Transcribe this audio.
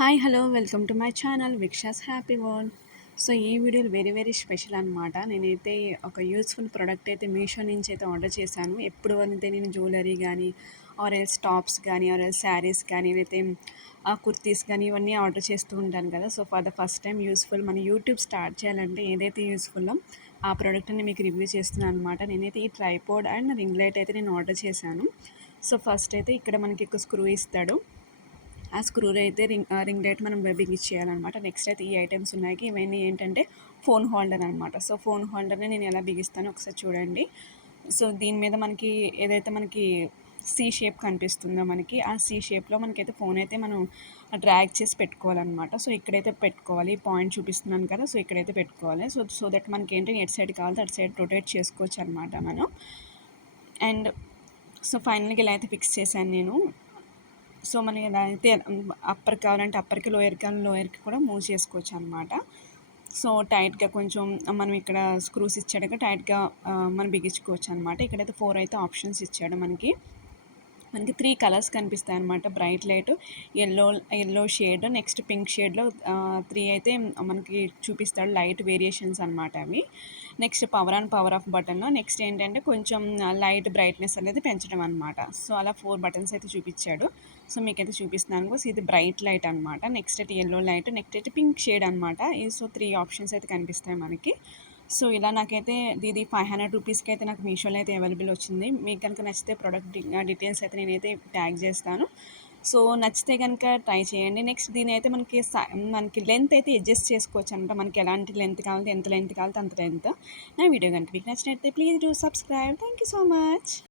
Hi hello welcome to my channel Vikshas happy world. So ఈ వీడియోలు very special అనమాట. నేనైతే ఒక యూస్ఫుల్ ప్రోడక్ట్ అయితే మీషో నుంచి అయితే ఆర్డర్ చేశాను. ఎప్పుడు అయితే నేను జ్యువెలరీ కానీ ఎల్స్ టాప్స్ కానీ ఎల్స్ శారీస్ కానీ అయితే కుర్తీస్ కానీ ఇవన్నీ ఆర్డర్ చేస్తూ ఉంటాను కదా. So for the first time useful మన యూట్యూబ్ స్టార్ట్ చేయాలంటే ఏదైతే యూస్ఫుల్లో ఆ ప్రోడక్ట్ని మీకు రివ్యూ చేస్తున్నాను అనమాట. నేనైతే ఈ ట్రైపోడ్ అండ్ రింగ్ లైట్ అయితే నేను ఆర్డర్ చేశాను. సో ఫస్ట్ అయితే ఇక్కడ మనకి ఒక స్క్రూ ఇస్తాడు. ఆ స్క్రూ అయితే రింగ్ లైట్ మనం బిగించేయాలన్నమాట. నెక్స్ట్ అయితే ఈ ఐటమ్స్ ఉన్నాయి. ఇవన్నీ ఏంటంటే ఫోన్ హోల్డర్ అనమాట. సో ఫోన్ హోల్డర్ని నేను ఎలా బిగిస్తానో ఒకసారి చూడండి. సో దీని మీద మనకి ఏదైతే మనకి సి షేప్ కనిపిస్తుందో మనకి ఆ సి షేప్లో మనకైతే ఫోన్ అయితే మనం డ్రాగ్ చేసి పెట్టుకోవాలన్నమాట. సో ఇక్కడైతే పెట్టుకోవాలి, పాయింట్ చూపిస్తున్నాను కదా. సో ఇక్కడైతే పెట్టుకోవాలి. సో దట్ మనకి ఏంటి ఎటు సైడ్ కావాలో అటు సైడ్ రొటేట్ చేసుకోవచ్చు అనమాట మనం. అండ్ సో ఫైనల్గా ఇలా అయితే ఫిక్స్ చేశాను నేను. సో మనకి ఎలా అయితే అప్పర్ కావాలంటే అప్పర్కి, లోయర్కి కూడా మూవ్ చేసుకోవచ్చు అనమాట. సో టైట్గా కొంచెం మనం ఇక్కడ స్క్రూస్ ఇచ్చాడుగా టైట్గా మనం బిగించుకోవచ్చు అనమాట. ఇక్కడైతే 4 అయితే ఆప్షన్స్ ఇచ్చాడు మనకి. మనకి 3 కలర్స్ కనిపిస్తాయి అనమాట. Bright light, yellow shade, next pink షేడ్లో 3 అయితే మనకి చూపిస్తాడు. లైట్ వేరియేషన్స్ అనమాట అవి. Next power on power of button, next ఏంటంటే కొంచెం లైట్ బ్రైట్నెస్ అనేది పెంచడం అనమాట. సో అలా 4 బటన్స్ అయితే చూపించాడు. సో మీకైతే చూపిస్తున్నాను. సో ఇది బ్రైట్ లైట్ అనమాట. నెక్స్ట్ అయితే ఎల్లో లైట్, నెక్స్ట్ అయితే పింక్ షేడ్ అనమాట. సో 3 ఆప్షన్స్ అయితే కనిపిస్తాయి మనకి. సో ఇలా నాకైతే ఇది 500 రూపీస్కి అయితే నాకు మీషోలో అయితే అవైలబుల్ వచ్చింది. మీకు కనుక నచ్చితే ప్రోడక్ట్ డీటెయిల్స్ అయితే నేనైతే ట్యాగ్ చేస్తాను. సో నచ్చితే కనుక ట్రై చేయండి. నెక్స్ట్ దీని అయితే మనకి లెంత్ అయితే అడ్జస్ట్ చేసుకోవచ్చు అనమాట. మనకి ఎలాంటి లెంత్ కావాలంటే ఎంత లెంత్ కావాలంటే అంత లెంత్. నా వీడియో కనుక మీకు నచ్చినట్లయితే please do subscribe. Thank you so much.